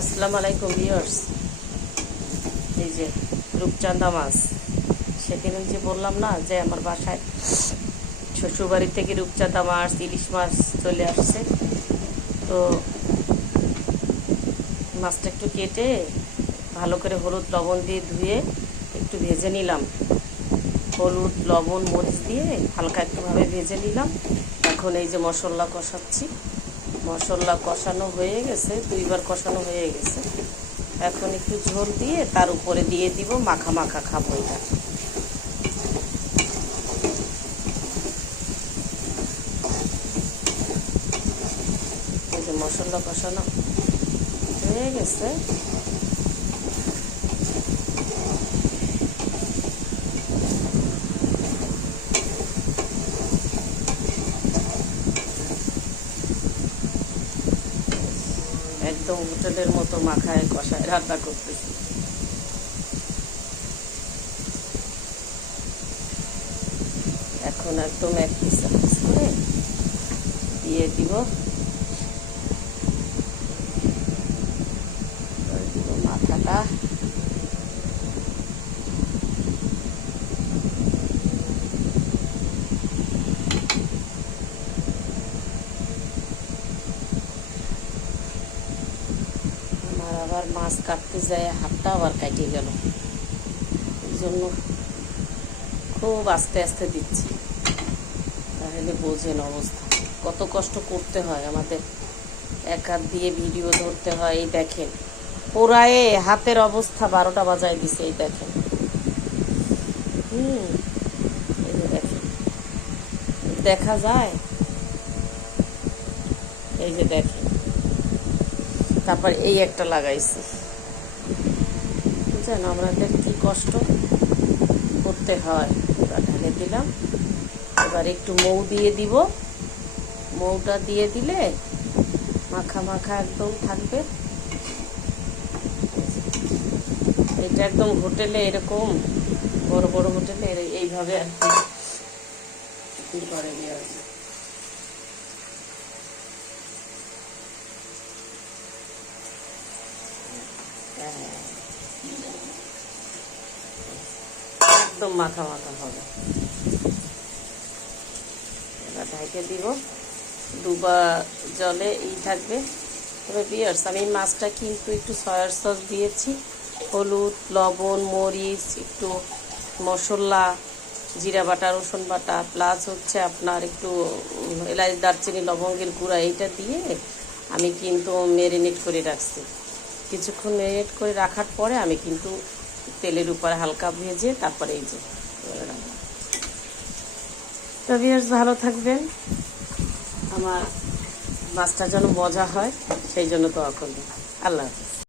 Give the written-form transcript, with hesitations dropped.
আসসালামু আলাইকুম ভিউয়ার্স। এই যে রূপচাঁদা মাছ, সেদিন যে বললাম না যে আমার বাসায় শ্বশুরবাড়ি থেকে রূপচাঁদা মাছ, ইলিশ মাছ চলে আসছে। তো মাছটা একটু কেটে ভালো করে হলুদ লবণ দিয়ে ধুয়ে একটু ভেজে নিলাম। হলুদ লবণ মরিচ দিয়ে হালকা একটুভাবে ভেজে নিলাম। এখন এই যে মশলা কষাচ্ছি। মশলা কষানো হয়ে গেছে, 2বার কষানো হয়ে গেছে। এখন একটু ঝোল দিয়ে তার উপরে দিয়ে দিব, মাখা মাখা খাবো এটা। এই যে মশলা কষানো হয়ে গেছে। একদম হোটেলের মতো মাখায় কষায় রান্না করতেছি। এখন একদম এক পিস করে দিয়ে দিব মাথাটা। আমার আবার মাছ কাটতে যায় হাতটা আবার কাটিয়ে গেল, এই জন্য খুব আস্তে আস্তে দিচ্ছি। তাহলে বোঝেন অবস্থা, কত কষ্ট করতে হয় আমাদের। এক হাত দিয়ে ভিডিও ধরতে হয়। এই দেখেন পোড়ায়ে হাতের অবস্থা 12টা বাজায় দিছে। এই দেখেন, এই যে দেখেন, দেখা যায়, এই যে দেখেন। তারপর এই একটা লাগাইছি, বুঝছেন আমাদের কি কষ্ট করতে হয়। এবার ঢেলে দিলাম। এবার একটু মৌ দিয়ে দিব। মৌটা দিয়ে দিলে মাখা মাখা একদম থাকবে। এটা একদম হোটেলে এরকম বড় বড় হোটেলে এইভাবে আর কি করে দেওয়া আছে। একদম মাখা মাখা হবে। এবার ঢেকে দিব। ডুবা জলে থাকবে। তবে ভিউয়ার্স, আমি মাছটা কিন্তু একটু সয়া সস দিয়েছি। হলুদ লবণ মরিচ একটু মশলা, জিরা বাটা রসুন বাটা প্লাস হচ্ছে আপনার একটু এলাচ দারচিনি লবঙ্গের গুঁড়া, এইটা দিয়ে আমি কিন্তু ম্যারিনেট করে রাখছি। কিছুক্ষণ ম্যারিনেট করে রাখার পরে আমি কিন্তু তেলের উপরে হালকা ভেজে তারপরে এই যে রান্না। তো ভিউয়ার্স, ভালো থাকবেন। আমার মাছটা যেন মজা হয় সেই জন্য দোয়া করবেন। আল্লাহ হাফেজ।